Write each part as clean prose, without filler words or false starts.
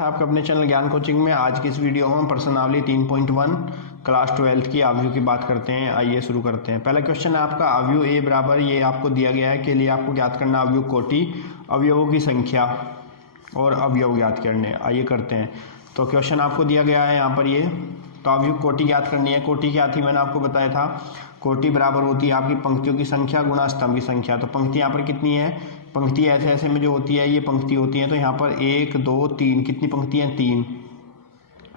आपका अपने चैनल ज्ञान कोचिंग में आज की इस वीडियो में प्रश्नावली 3.1 क्लास 12 की अवयव की बात करते हैं। आइए शुरू करते हैं। पहला क्वेश्चन है आपका अवयव ए बराबर, ये आपको दिया गया है के लिए आपको ज्ञात करना अवयव कोटि, अवयवों की संख्या और अवयव ज्ञात करने। आइए करते हैं। तो क्वेश्चन आपको दिया गया है यहाँ पर ये, तो अवयव कोटि ज्ञात करनी है। कोटि क्या थी मैंने आपको बताया था, कोटि बराबर होती है आपकी पंक्तियों की संख्या गुणा स्तंभ की संख्या। तो पंक्ति यहाँ पर कितनी है, पंक्ति ऐसे ऐसे में जो होती है ये पंक्ति होती है। तो यहाँ पर 1 2 3 कितनी पंक्ति हैं, 3।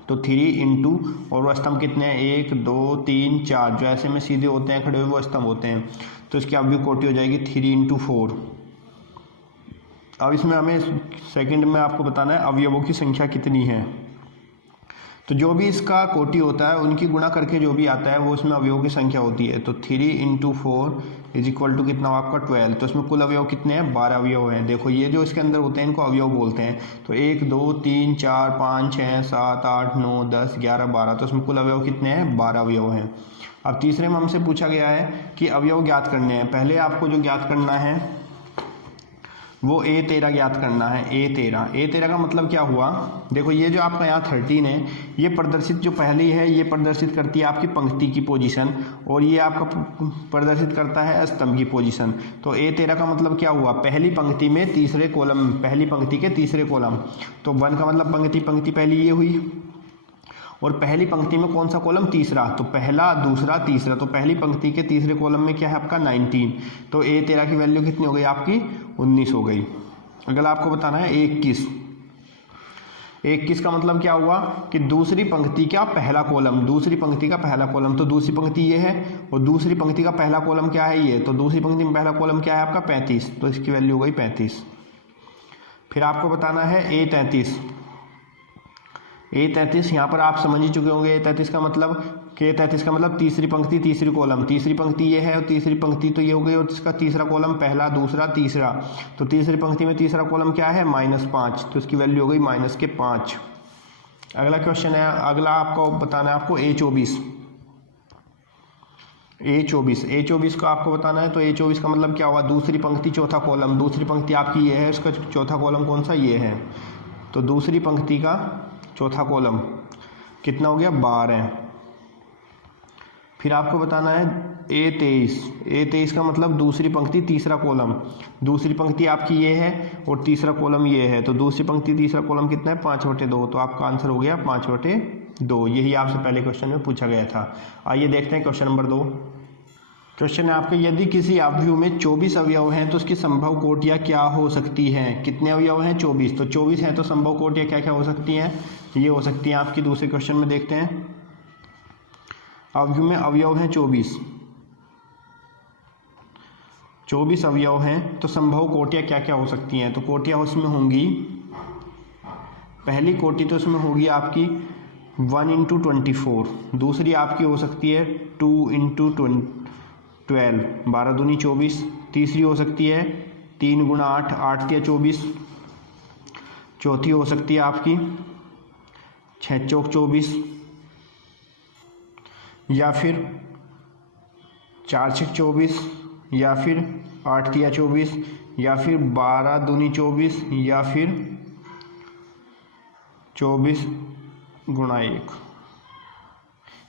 तो 3 इंटू और वो स्तंभ कितने हैं, 1 2 3 4, जो ऐसे में सीधे होते हैं खड़े हुए वो स्तंभ होते हैं। तो इसकी अवयव कोटि हो जाएगी 3 इंटू 4। अब इसमें हमें सेकंड में आपको बताना है अवयवों की संख्या कितनी है। तो जो भी इसका कोटि होता है उनकी गुणा करके जो भी आता है वो इसमें अवयवों की संख्या होती है। तो 3 इंटू 4 इज इक्वल टू कितना आपका 12। तो इसमें कुल अवयव कितने हैं, 12 अवयव हैं। देखो ये जो इसके अंदर होते हैं इनको अवयव बोलते हैं। तो 1 2 3 4 5 6 7 8 9 10 11 12, तो इसमें कुल अवयव कितने हैं, 12 अवयव हैं। अब तीसरे में हमसे पूछा गया है कि अवयव ज्ञात करने हैं। पहले आपको जो ज्ञात करना है वो A13 ज्ञात करना है। A13 का मतलब क्या हुआ, देखो ये जो आपका यहाँ 13 है ये प्रदर्शित जो पहली है ये प्रदर्शित करती है आपकी पंक्ति की पोजीशन, और ये आपका प्रदर्शित करता है स्तंभ की पोजीशन। तो A13 का मतलब क्या हुआ, पहली पंक्ति में तीसरे कॉलम, पहली पंक्ति के तीसरे कॉलम। तो 1 का मतलब पंक्ति पहली ये हुई, और पहली पंक्ति में कौन सा कॉलम, तीसरा। तो पहला दूसरा तीसरा, तो पहली पंक्ति के तीसरे कॉलम में क्या है आपका 19। तो A13 की वैल्यू कितनी हो गई आपकी, 19 हो गई। अगला आपको बताना है 21 का मतलब क्या हुआ कि दूसरी पंक्ति का पहला कॉलम, दूसरी पंक्ति का पहला कॉलम। तो दूसरी पंक्ति ये है और दूसरी पंक्ति का पहला कॉलम क्या है, ये। तो दूसरी पंक्ति में पहला कॉलम क्या है आपका 35, तो इसकी वैल्यू हो गई 35। फिर आपको बताना है A33 यहाँ पर आप समझ ही चुके होंगे। A33 का मतलब तीसरी पंक्ति तीसरी कॉलम, तीसरी पंक्ति ये है और तीसरी पंक्ति तो ये हो गई, और इसका तीसरा कॉलम पहला दूसरा तीसरा। तो तीसरी पंक्ति में तीसरा कॉलम क्या है, -5, तो इसकी वैल्यू हो गई -5। अगला क्वेश्चन है, अगला आपको बताना है आपको A24 का आपको बताना है। तो A24 का मतलब क्या हुआ, दूसरी पंक्ति चौथा कॉलम, दूसरी पंक्ति आपकी ये है, उसका चौथा कॉलम कौन सा, ये है। तो दूसरी पंक्ति का चौथा कॉलम कितना हो गया, 12। फिर आपको बताना है A23 का मतलब दूसरी पंक्ति तीसरा कॉलम, दूसरी पंक्ति आपकी ये है और तीसरा कॉलम ये है। तो दूसरी पंक्ति तीसरा कॉलम कितना है, 5/2। तो आपका आंसर हो गया 5/2। यही आपसे पहले क्वेश्चन में पूछा गया था। आइए देखते हैं क्वेश्चन नंबर 2। क्वेश्चन है आपके, यदि किसी अवयव में 24 अवयव हैं तो उसकी संभव कोटियाँ क्या हो सकती हैं। कितने अवयव हैं, 24। तो 24 हैं तो संभव कोटियाँ क्या क्या हो सकती हैं, ये हो सकती हैं आपकी। दूसरे क्वेश्चन में देखते हैं, अवयव में अवयव हैं 24 अवयव हैं तो संभव कोटियाँ क्या क्या हो सकती हैं। तो कोटियाँ उसमें होंगी, पहली कोटि तो उसमें होगी आपकी 1 × 24, दूसरी आपकी हो सकती है 2 × 12, 12 दूनी 24। तीसरी हो सकती है 3 × 8, 8 × 24। चौथी हो सकती है आपकी 6 × 24, या फिर 4 × 24, या फिर 8 × 24, या फिर 12 दूनी 24, या फिर 24 × 1।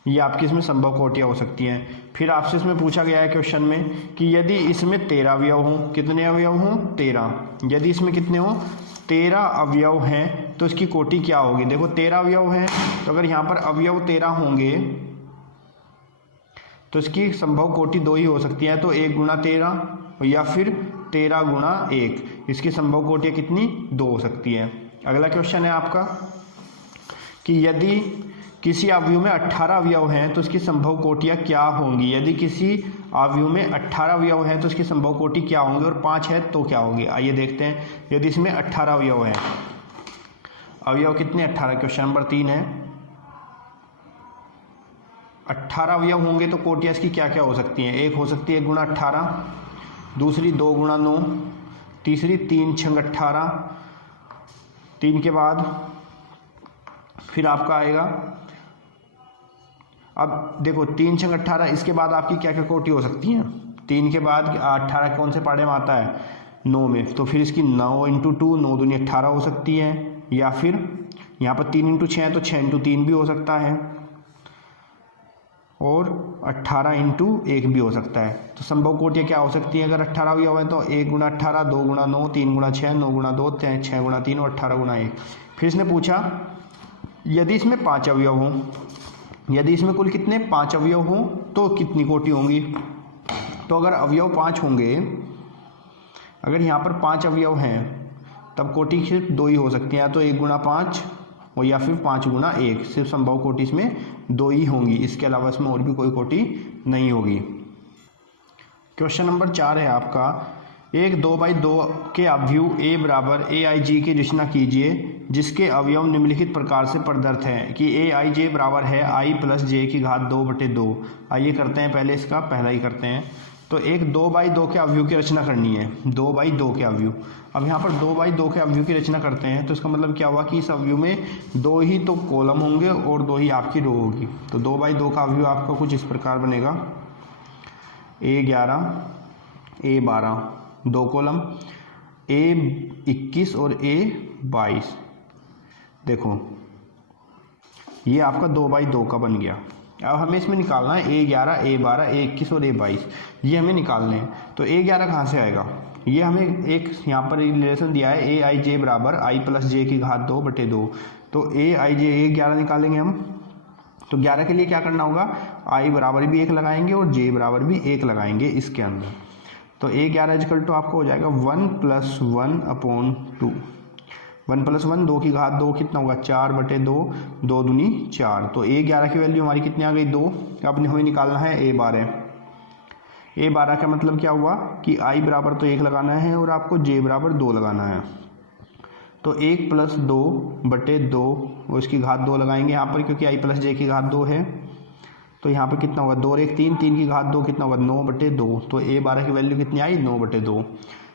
ये आपकी इसमें संभव कोटियाँ हो सकती हैं। फिर आपसे इसमें पूछा गया है क्वेश्चन में कि यदि इसमें 13 अवयव हों, कितने अवयव हों, 13। यदि इसमें कितने हों, 13 अवयव हैं तो इसकी कोटि क्या होगी। देखो 13 अवयव हैं तो अगर यहाँ पर अवयव 13 होंगे तो इसकी संभव कोटि 2 ही हो सकती है। तो 1 × 13 या फिर 13 × 1, इसकी संभव कोटियाँ कितनी, 2 हो सकती है। अगला क्वेश्चन है आपका कि यदि किसी अवयव में 18 अवयव हैं तो इसकी संभव कोटियाँ क्या होंगी। यदि किसी अवयव में 18 अवयव हैं तो इसकी संभव कोटि क्या होंगी, और 5 है तो क्या होंगे। आइए देखते हैं। यदि इसमें 18 अवयव हैं, अवयव कितने, 18। क्वेश्चन नंबर 3 है, 18 अवयव होंगे तो कोटियाँ इसकी क्या क्या हो सकती हैं। एक हो सकती है 1 × 18, दूसरी 2 × 9, तीसरी 3 × 18। 3 के बाद फिर आपका आएगा, अब देखो 3 × 18, इसके बाद आपकी क्या क्या कोटि हो सकती हैं। 3 के बाद 18 कौन से पाढ़े में आता है, 9 में। तो फिर इसकी 9 × 2, 9 दूनी 18 हो सकती है, या फिर यहाँ पर 3 इंटू 6 है तो 6 इंटू 3 भी हो सकता है, और 18 इंटू 1 भी हो सकता है। तो संभव कोटियाँ क्या हो सकती हैं? अगर 18 अवयव है तो 1 गुणा 18, 2 गुणा 9, 3 गुणा 6, 9 गुणा 2, 6 गुणा 3 और 18 गुणा 1। फिर इसने पूछा यदि इसमें 5 अवयव हों, यदि इसमें कुल कितने 5 अवयव हों तो कितनी कोटि होंगी? तो अगर अवयव 5 होंगे, अगर यहाँ पर 5 अवयव हैं तब कोटि सिर्फ 2 ही हो सकती हैं, या तो 1 गुणा 5 और या फिर 5 गुणा 1। सिर्फ संभव कोटि इसमें 2 ही होंगी, इसके अलावा इसमें और भी कोई कोटि नहीं होगी। क्वेश्चन नंबर 4 है आपका, एक 2/2 के अवयव a बराबर aij की रचना कीजिए जिसके अवयव निम्नलिखित प्रकार से प्रदत्त हैं कि aij बराबर है i प्लस j की घात 2/2। आइए करते हैं, पहले इसका पहला ही करते हैं। तो एक 2/2 के अवयव की रचना करनी है, 2/2 के अवयव। अब यहाँ पर 2/2 के अवयव की रचना करते हैं तो इसका मतलब क्या हुआ कि इस अवयव में 2 ही तो कॉलम होंगे और 2 ही आपकी रो होगी। तो 2/2 का अवयव आपका कुछ इस प्रकार बनेगा, a11 a12 2 कॉलम, a21 और a22। देखो ये आपका 2/2 का बन गया। अब हमें इसमें निकालना है a11 a12 a21 और a22, ये हमें निकालने हैं। तो a11 कहाँ से आएगा? ये हमें एक यहाँ पर रिलेशन दिया है aij बराबर i प्लस j की घात 2/2। तो aij a11 निकालेंगे हम, तो 11 के लिए क्या करना होगा, i बराबर भी 1 लगाएंगे और j बराबर भी 1 लगाएंगे इसके अंदर। तो a11 इक्वल टू आपको हो जाएगा 1 + 1/2। 1 + 1 2 की घात 2 कितना होगा 4/2, 2 दूनी 4। तो a11 की वैल्यू हमारी कितनी आ गई 2। अब हमें निकालना है a12। a12 का मतलब क्या हुआ कि i बराबर तो 1 लगाना है और आपको j बराबर 2 लगाना है। तो 1 + 2/2 और इसकी घात 2 लगाएंगे यहाँ पर, क्योंकि i प्लस j की घात 2 है। तो यहाँ पर कितना होगा 2 और 1 3, 3 की घात 2 कितना होगा 9/2। तो a12 की वैल्यू कितनी आई 9/2।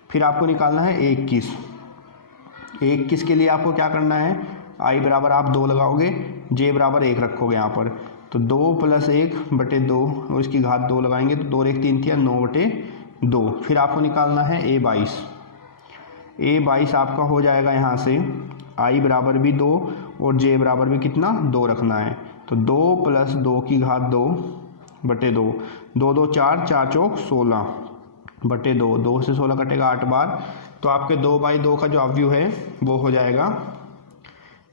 फिर आपको निकालना है 21। 21 के लिए आपको क्या करना है, i बराबर आप 2 लगाओगे, j बराबर 1 रखोगे यहाँ पर। तो 2 + 1/2 और इसकी घात 2 लगाएंगे तो 2 और 1 3 = 9/2। फिर आपको निकालना है a22। a22 आपका हो जाएगा यहाँ से i बराबर भी 2 और j बराबर भी कितना 2 रखना है। तो 2 + 2 की घात 2/2, 2 2 4, 4 चौक 16/2, 2 से 16 कटेगा 8 बार। तो आपके 2/2 का जो अवयव है वो हो जाएगा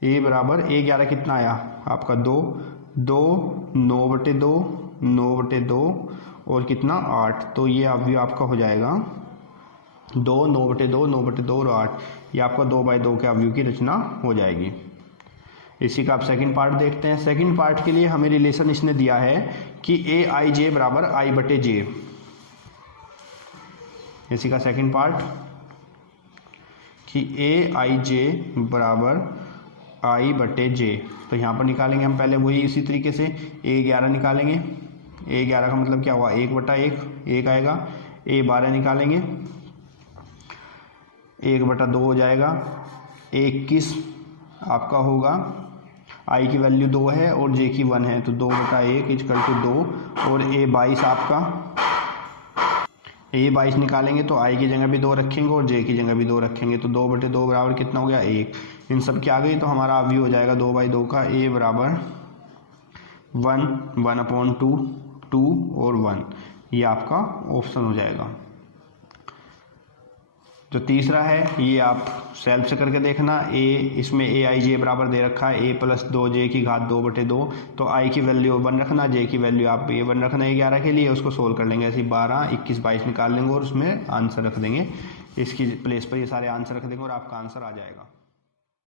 a बराबर a11 कितना आया आपका 2 2 9/2 9/2 और कितना 8। तो ये अवयव आपका हो जाएगा 2 9/2 9/2 और 8। ये आपका 2/2 के अवयव की रचना हो जाएगी। इसी का आप सेकंड पार्ट देखते हैं। सेकंड पार्ट के लिए हमें रिलेशन इसने दिया है कि aij बराबर i/j। इसी का सेकंड पार्ट कि aij बराबर i/j। तो यहाँ पर निकालेंगे हम पहले वही इसी तरीके से a11 निकालेंगे। a11 का मतलब क्या हुआ 1/1, 1 आएगा। a12 निकालेंगे 1/2 हो जाएगा। a21 आपका होगा i की वैल्यू 2 है और j की 1 है, तो 2/1 = 2। और a22 आपका a22 निकालेंगे तो i की जगह भी 2 रखेंगे और j की जगह भी 2 रखेंगे, तो 2/2 बराबर कितना हो गया 1। इन सब की आ गई तो हमारा अवयव हो जाएगा 2/2 का a बराबर 1 1/2 2 और 1। ये आपका ऑप्शन हो जाएगा। जो तीसरा है ये आप सेल्फ से करके देखना। इसमें aij बराबर दे रखा है a + 2j की घात 2/2। तो i की वैल्यू 1 रखना, j की वैल्यू आप ये 1 रखना 11 के लिए। उसको सोल्व कर लेंगे, ऐसे 12 21 22 निकाल लेंगे और उसमें आंसर रख देंगे। इसकी प्लेस पर ये सारे आंसर रख देंगे और आपका आंसर आ जाएगा।